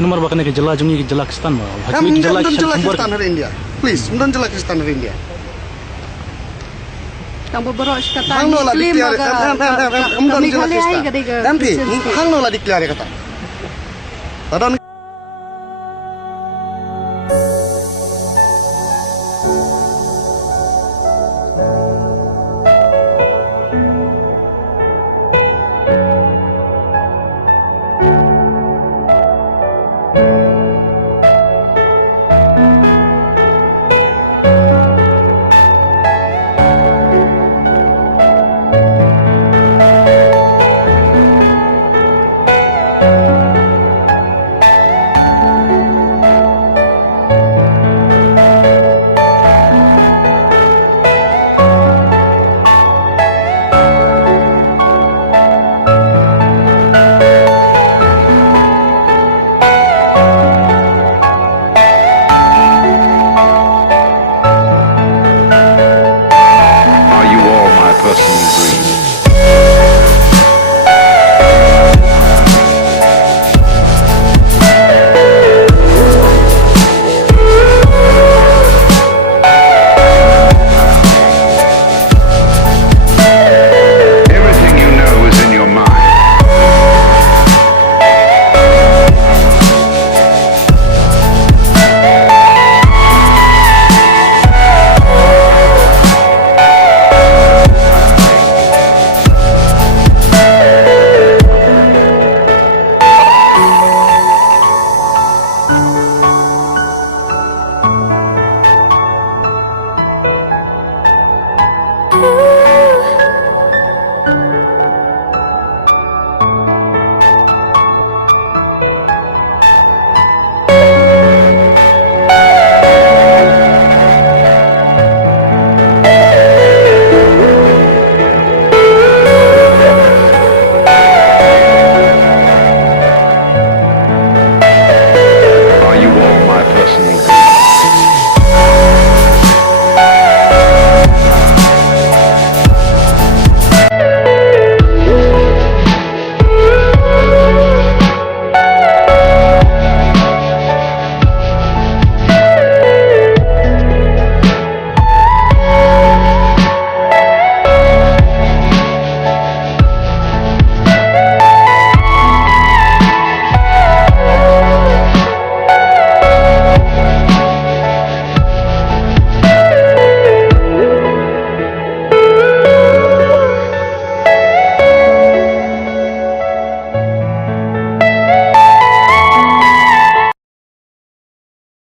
nomor bahkan ke jela jungi ke jela Pakistan mah. Ham jela Pakistan hari India. Please, mungkin jela Pakistan hari India. Kamu beros kata Hang nola Muslim declare. Mungkin jela Pakistan. Nanti, hang nola declare kata. Tadon